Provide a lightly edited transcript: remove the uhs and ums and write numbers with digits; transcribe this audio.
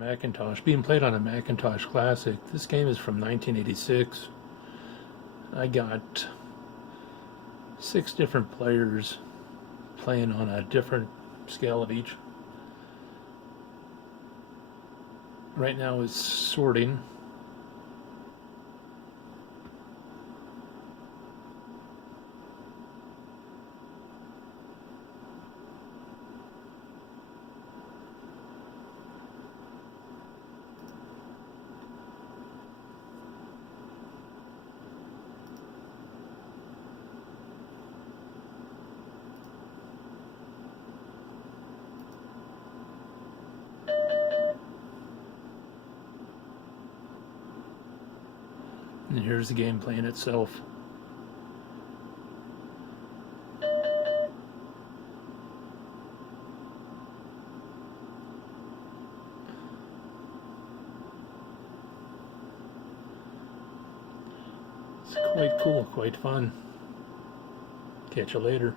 Macintosh, being played on a Macintosh Classic. This game is from 1986. I got 6 different players playing on a different scale of each. Right now it's sorting. And here's the game playing itself. It's quite cool, quite fun. Catch you later.